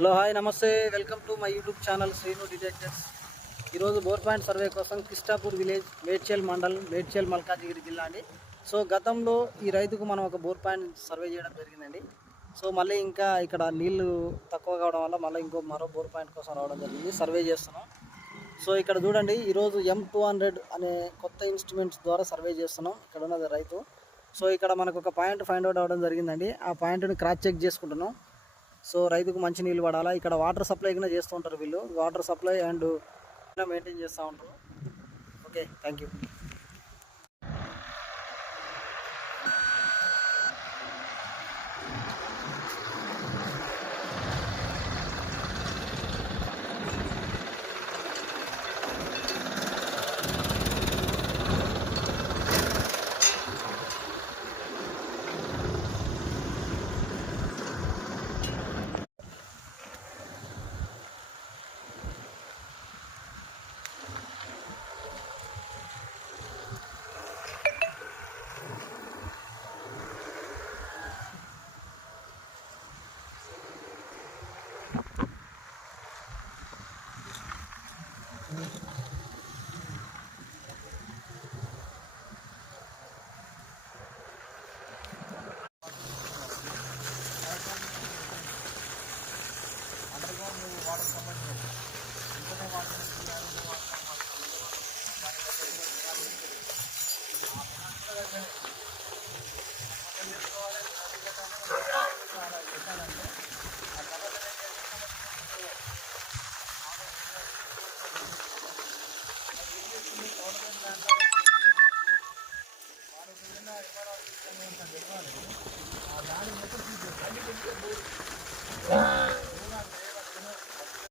Hello hi నమస్తే, welcome to my YouTube channel Srinu detectors. ఈరోజు bore point survey కోసం Kistapur village, Medchal mandal, Medchal Malkajgiri జిల్లా అండి. సో గతంలో ఈ రైతుకు మనం ఒక బోర్ పాయింట్ సర్వే చేయడం జరిగిందండి. సో మళ్ళీ ఇంకా ఇక్కడ నీళ్లు తక్కువ కావడం వల్ల మళ్ళీ మరో బోర్ పాయింట్ కోసం రావడం జరిగింది, సర్వే చేస్తున్నాం. సో ఇక్కడ చూడండి, ఈరోజు M200 అనే కొత్త ఇన్స్ట్రుమెంట్స్ ద్వారా సర్వే చేస్తున్నాం. ఇక్కడ ఉన్నది రైతు. సో ఇక్కడ మనకు ఒక పాయింట్ ఫైండ్ అవుట్ అవ్వడం జరిగిందండి. ఆ పాయింట్ని క్రాస్ చెక్ చేసుకుంటున్నాం. సో రైతుకు మంచి నీళ్ళు పడాలా. ఇక్కడ వాటర్ సప్లై కూడా చేస్తూ ఉంటారు వీళ్ళు, వాటర్ సప్లై అండ్ మెయింటైన్ చేస్తూ ఉంటారు. Okay, thank you. దాని